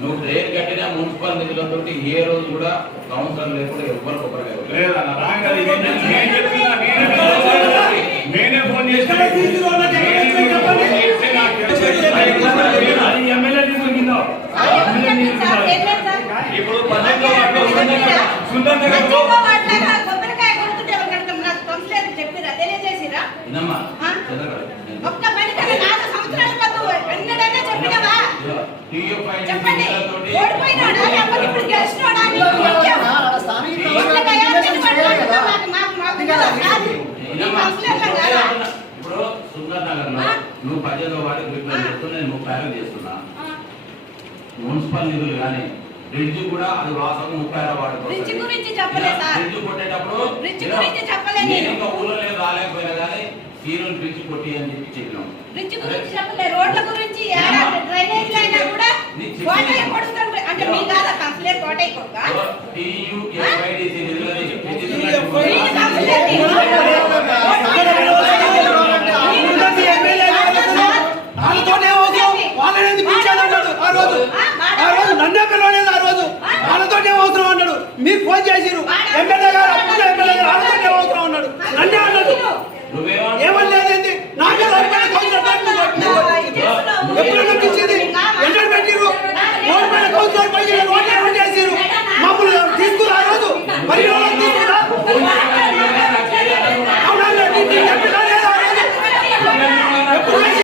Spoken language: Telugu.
నువ్వు ట్రైన్ కట్టిన మున్సిపల్ నిధులతో ఏ రోజు కూడా కౌన్సిలర్ లేకుండా ఎవ్వరు ఇప్పుడు సుందర్ నగర్ లో నువ్వు 18వ వార్డు రిప్లై చేస్తున్నా, నేను 36 చేస్తున్నా. మున్సిపల్ నిధులు కానీ బ్రిడ్జ్ కూడా అది వాస్తవం 36వ వార్డు బ్రిడ్జ్ కొట్టేటప్పుడు ఇంకా ఊళ్ళో రాలేకపోయినా కానీ హీరోని బ్రిడ్జ్ కొట్టి అని చెప్పి చెప్పినాం. బ్రిడ్జ్ గురించి చెప్పలేదు, రోడ్ల గురించి డ్రైనేజ్ లైన్ కూడా కోటయ్య కొడుతుంటే అంటే మీ కాదా కంప్లీట్ కోటయ్య కొడుక TUFIDC